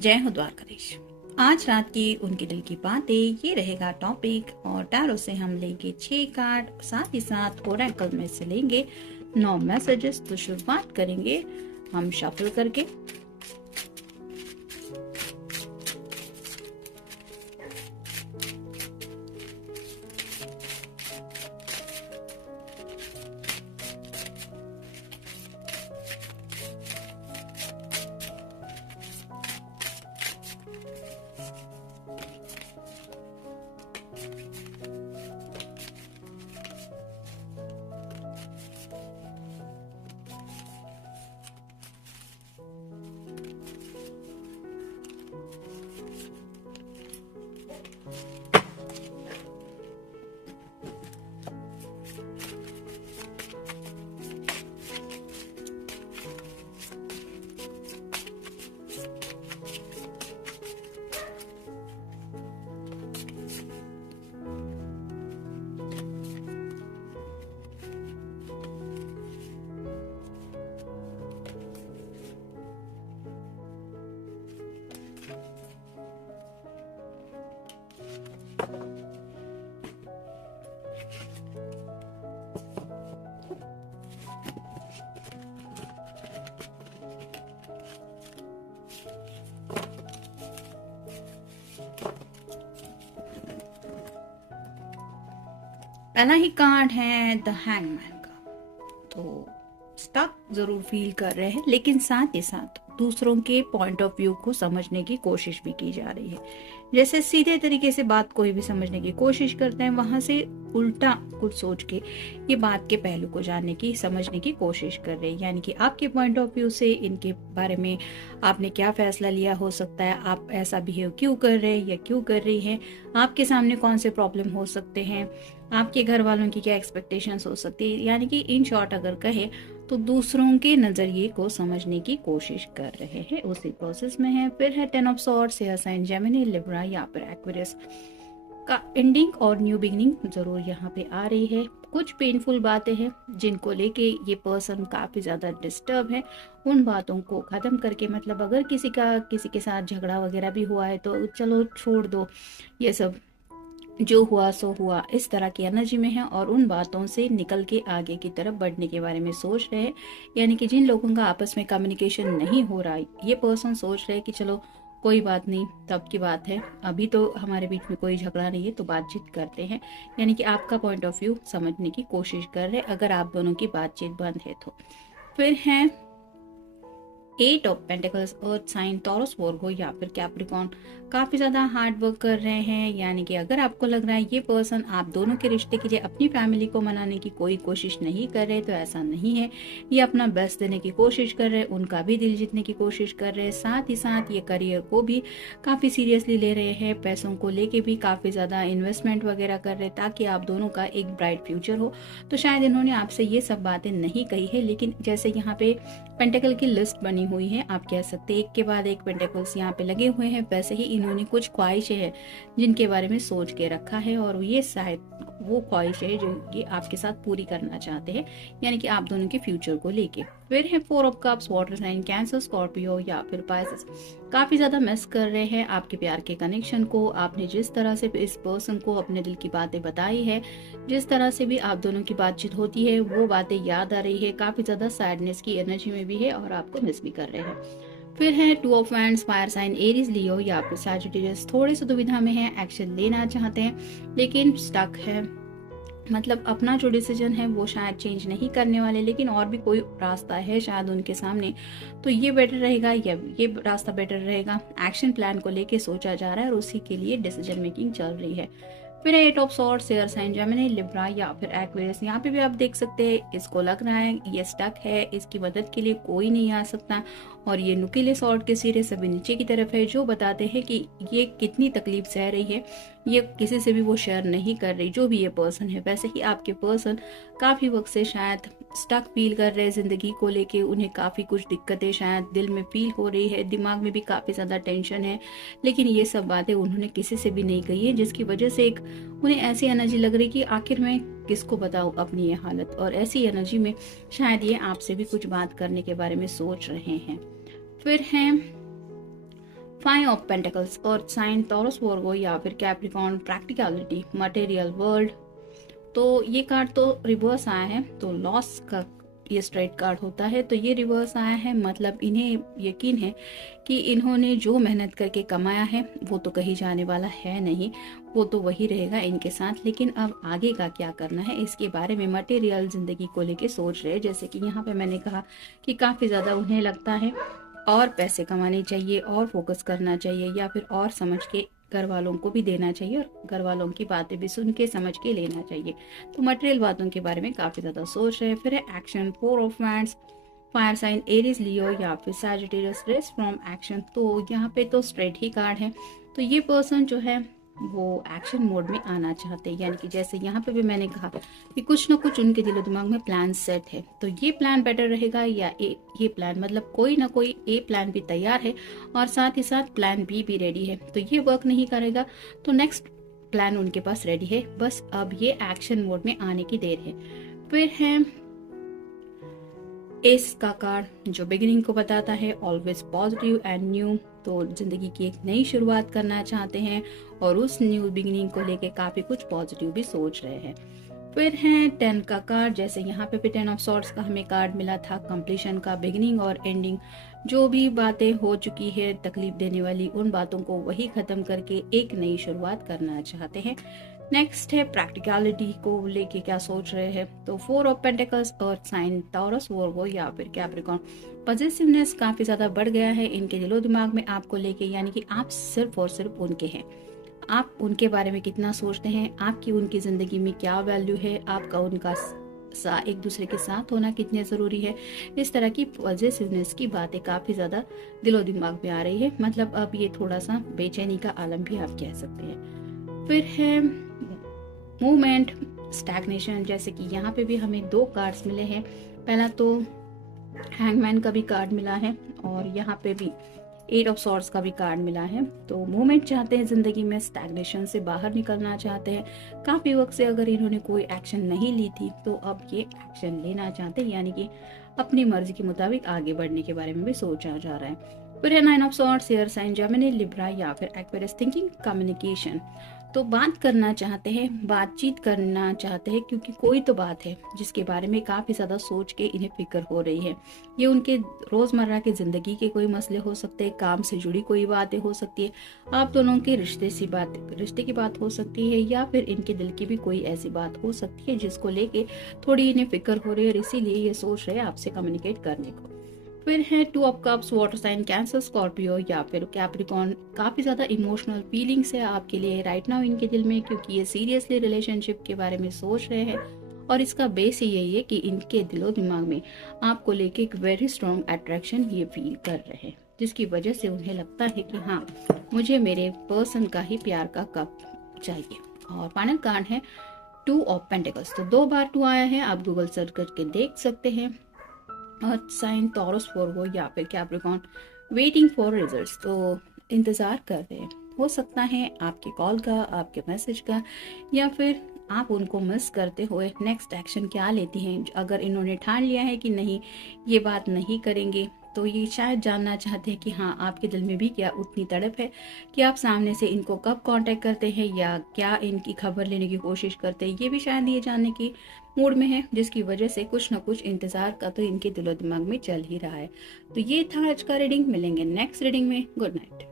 जय हो द्वारकाधीश। आज रात की उनके दिल की बातें ये रहेगा टॉपिक, और टैरो से हम लेंगे 6 कार्ड, साथ ही साथ ओरेकल में से लेंगे 9 मैसेजेस। तो शुरुआत करेंगे हम शफल करके। पहला ही कार्ड है द हैंगमैन का। तो स्टक जरूर फील कर रहे हैं, लेकिन साथ ही साथ दूसरों के पॉइंट ऑफ व्यू को समझने की कोशिश भी की जा रही है। जैसे सीधे तरीके से बात कोई भी समझने की कोशिश करते हैं, वहां से उल्टा कुछ सोच के ये बात के पहलू को जानने की, समझने की कोशिश कर रहे हैं। यानी कि आपके पॉइंट ऑफ व्यू से इनके बारे में आपने क्या फैसला लिया हो सकता है, आप ऐसा बिहेव क्यों कर रहे हैं या क्यों कर रही हैं, आपके सामने कौन से प्रॉब्लम हो सकते हैं, आपके घर वालों की क्या एक्सपेक्टेशंस हो सकती है। यानी कि इन शॉर्ट अगर कहे तो दूसरों के नजरिए को समझने की कोशिश कर रहे हैं, उसी प्रोसेस में है। फिर है 10 of swords, air sign Gemini, Libra या फिर एक्वेरियस का एंडिंग और न्यू बिगिनिंग जरूर यहाँ पे आ रही है। कुछ पेनफुल बातें हैं जिनको लेके ये पर्सन काफी ज्यादा डिस्टर्ब है। उन बातों को खत्म करके, मतलब अगर किसी के साथ झगड़ा वगैरह भी हुआ है तो चलो छोड़ दो, ये सब जो हुआ सो हुआ, इस तरह की एनर्जी में है। और उन बातों से निकल के आगे की तरफ बढ़ने के बारे में सोच रहे हैं। यानी कि जिन लोगों का आपस में कम्युनिकेशन नहीं हो रहा है, ये पर्सन सोच रहे हैं कि चलो कोई बात नहीं, तब की बात है, अभी तो हमारे बीच में कोई झगड़ा नहीं है, तो बातचीत करते हैं। यानी कि आपका पॉइंट ऑफ व्यू समझने की कोशिश कर रहे हैं, अगर आप दोनों की बातचीत बंद है तो। फिर है 8 of pentacles, earth sign, Taurus, Virgo या फिर कैप्रिकॉर्न। काफी ज्यादा हार्ड वर्क कर रहे हैं। यानी कि अगर आपको लग रहा है ये पर्सन आप दोनों के रिश्ते के लिए अपनी फैमिली को मनाने की कोई कोशिश नहीं कर रहे, तो ऐसा नहीं है। ये अपना बेस्ट देने की कोशिश कर रहे हैं, उनका भी दिल जीतने की कोशिश कर रहे हैं। साथ ही साथ ये करियर को भी काफी सीरियसली ले रहे हैं, पैसों को लेके भी काफी ज्यादा इन्वेस्टमेंट वगैरह कर रहे हैं, ताकि आप दोनों का एक ब्राइट फ्यूचर हो। तो शायद इन्होंने आपसे ये सब बातें नहीं कही है, लेकिन जैसे यहाँ पे पेंटेकल की लिस्ट बनी हुई है, आप कह सकते हैं एक के बाद एक पेंटेकल्स यहाँ पे लगे हुए हैं, वैसे ही इन्होंने कुछ ख्वाहिशें हैं जिनके बारे में सोच के रखा है, और ये शायद वो ख्वाहिशें हैं जो ये आपके साथ पूरी करना चाहते हैं, यानी कि आप दोनों के फ्यूचर को लेके। फिर है 4 of cups, water sign, Cancer, Scorpio या फिर पाइसेस। काफी ज्यादा मिस कर रहे हैं आपके प्यार के कनेक्शन को। आपने जिस तरह से इस पर्सन को अपने दिल की बातें बताई है, जिस तरह से भी आप दोनों की बातचीत होती है, वो बातें याद आ रही है, काफी ज्यादा सैडनेस की एनर्जी में भी है और आपको मिस भी कर रहे हैं। फिर है 2 of wands, fire sign, Aries, Leo या फिर सैजिटेरियस। थोड़े से दुविधा में है, एक्शन लेना चाहते हैं लेकिन स्टक है। मतलब अपना जो डिसीजन है वो शायद चेंज नहीं करने वाले, लेकिन और भी कोई रास्ता है शायद उनके सामने, तो ये बेटर रहेगा या ये रास्ता बेटर रहेगा, एक्शन प्लान को लेके सोचा जा रहा है और उसी के लिए डिसीजन मेकिंग चल रही है। फिर 8 of swords, air sign Gemini, Libra या फिर एक्वेरियस। यहाँ पे भी आप देख सकते हैं इसको लग रहा है ये स्टक है, इसकी मदद के लिए कोई नहीं आ सकता, और ये नुकीले सॉर्ड के सिरे सभी नीचे की तरफ है, जो बताते हैं कि ये कितनी तकलीफ सह रही है, ये किसी से भी वो शेयर नहीं कर रही, जो भी ये पर्सन है। वैसे ही आपके पर्सन काफी वक्त से शायद स्टक फील कर रहे हैं जिंदगी को लेके, उन्हें काफी कुछ दिक्कतें शायद दिल में फील हो रही है, दिमाग में भी काफी ज्यादा टेंशन है, लेकिन ये सब बातें उन्होंने किसी से भी नहीं कही है, जिसकी वजह से एक उन्हें ऐसी एनर्जी लग रही कि आखिर मैं किसको बताऊं अपनी ये हालत। और ऐसी एनर्जी में शायद ये आपसे भी कुछ बात करने के बारे में सोच रहे हैं। फिर हैं five of pentacles, earth sign, Taurus, Virgo या फिर कैप्रिकॉर्न, प्रैक्टिकलिटी, मटेरियल वर्ल्ड। तो ये कार्ड तो रिवर्स आया है, तो लॉस का ये स्ट्रेट कार्ड होता है, तो ये रिवर्स आया है, मतलब इन्हें यकीन है कि इन्होंने जो मेहनत करके कमाया है वो तो कहीं जाने वाला है नहीं, वो तो वही रहेगा इनके साथ। लेकिन अब आगे का क्या करना है इसके बारे में मटेरियल जिंदगी को लेके सोच रहे हैं। जैसे कि यहाँ पे मैंने कहा कि काफ़ी ज़्यादा उन्हें लगता है और पैसे कमाने चाहिए और फोकस करना चाहिए, या फिर और समझ के घर वालों को भी देना चाहिए और घर वालों की बातें भी सुन के समझ के लेना चाहिए। तो मटेरियल बातों के बारे में काफ़ी ज़्यादा सोच रहे हैं। फिर है action, four of wands, fire sign Aries Leo या फिर सैजिटेरियस, रेस्ट फ्रॉम एक्शन। तो यहाँ पे तो स्ट्रेट ही कार्ड है, तो ये पर्सन जो है वो एक्शन मोड में आना चाहते हैं, यानी कि जैसे यहाँ पे भी मैंने कहा कि कुछ ना कुछ उनके दिलो दिमाग में प्लान सेट है। तो ये प्लान बेटर रहेगा या ये प्लान, मतलब कोई ना कोई ए प्लान भी तैयार है और साथ ही साथ प्लान बी भी रेडी है। तो ये वर्क नहीं करेगा तो नेक्स्ट प्लान उनके पास रेडी है, बस अब ये एक्शन मोड में आने की देर है। फिर है एस का कार्ड जो बिगिनिंग को बताता है, ऑलवेज पॉजिटिव एंड न्यू। तो जिंदगी की एक नई शुरुआत करना चाहते हैं और उस न्यू बिगिनिंग को लेके काफी कुछ पॉजिटिव भी सोच रहे हैं। फिर है 10 का कार्ड, जैसे यहाँ पे भी 10 ऑफ सॉर्ट्स का हमें कार्ड मिला था, कंप्लीशन का, बिगिनिंग और एंडिंग। जो भी बातें हो चुकी है तकलीफ देने वाली, उन बातों को वही खत्म करके एक नई शुरुआत करना चाहते हैं। नेक्स्ट है प्रैक्टिकलिटी को लेके क्या सोच रहे हैं, तो four of pentacles, earth sign, Taurus, Virgo या फिर कैप्रिकॉर्न। पॉजिटिवनेस काफी ज्यादा बढ़ गया है इनके दिलो दिमाग में आपको लेके, यानी कि आप सिर्फ और सिर्फ उनके हैं। आप उनके बारे में कितना सोचते हैं, आपकी उनकी जिंदगी में क्या वैल्यू है, आपका उनका एक दूसरे के साथ होना कितने जरूरी है, इस तरह की पॉजिटिवनेस की बातें काफी ज्यादा दिलो दिमाग में आ रही है। मतलब अब ये थोड़ा सा बेचैनी का आलम भी आप कह सकते हैं। फिर है मूवमेंट, स्टैग्नेशन, जैसे कि यहाँ पे भी हमें दो कार्ड्स मिले हैं। पहला तो हैंगमैन का भी कार्ड मिला है और यहाँ पे भी 8 ऑफ सॉर्ड्स का भी कार्ड मिला है। तो मूवमेंट चाहते हैं जिंदगी में, स्टैग्नेशन से बाहर निकलना चाहते हैं। काफी वक्त से अगर इन्होंने कोई एक्शन नहीं ली थी तो अब ये एक्शन लेना चाहते हैं, यानी कि अपनी मर्जी के मुताबिक आगे बढ़ने के बारे में भी सोचा जा रहा है। फिर है 9 of swords, air sign, Gemini, Libra या फिर एक्वेरियस, थिंकिंग, कम्युनिकेशन। तो बात करना चाहते हैं, बातचीत करना चाहते हैं, क्योंकि कोई तो बात है जिसके बारे में काफी ज्यादा सोच के इन्हें फिक्र हो रही है। ये उनके रोजमर्रा की जिंदगी के कोई मसले हो सकते हैं, काम से जुड़ी कोई बातें हो सकती है, आप दोनों के रिश्ते की बात हो सकती है, या फिर इनके दिल की भी कोई ऐसी बात हो सकती है जिसको लेके थोड़ी इन्हें फिक्र हो रही है और इसीलिए ये सोच रहे हैं आपसे कम्युनिकेट करने को। फिर है 2 of cups, water sign, Cancer, Scorpio या फिर कैप्रिकॉर्न। काफी ज्यादा इमोशनल फीलिंग्स है आपके लिए राइट नाउ इनके दिल में, क्योंकि ये सीरियसली रिलेशनशिप के बारे में सोच रहे हैं और इसका बेस ही यही है कि इनके दिलो दिमाग में आपको लेके एक वेरी स्ट्रॉन्ग अट्रैक्शन ये फील कर रहे हैं, जिसकी वजह से उन्हें लगता है कि हाँ, मुझे मेरे पर्सन का ही प्यार का कप चाहिए। और फाइनल कार्ड है 2 ऑफ पेंटिकल्स। तो 2 बार 2 आया है, आप गूगल सर्च करके देख सकते हैं। अर्थ साइन, टॉरस, वर्गो या फिर कैप्रिकॉर्न, वेटिंग फॉर रिजल्ट्स। तो इंतजार कर रहे हैं, हो सकता है आपके कॉल का, आपके मैसेज का, या फिर आप उनको मिस करते हुए नेक्स्ट एक्शन क्या लेती हैं। अगर इन्होंने ठान लिया है कि नहीं, ये बात नहीं करेंगे, तो ये शायद जानना चाहते हैं कि हाँ, आपके दिल में भी क्या उतनी तड़प है कि आप सामने से इनको कब कांटेक्ट करते हैं या क्या इनकी खबर लेने की कोशिश करते हैं। ये भी शायद ये जानने की मूड में है, जिसकी वजह से कुछ ना कुछ इंतजार का तो इनके दिलो दिमाग में चल ही रहा है। तो ये था आज का रीडिंग। मिलेंगे नेक्स्ट रीडिंग में। Good night.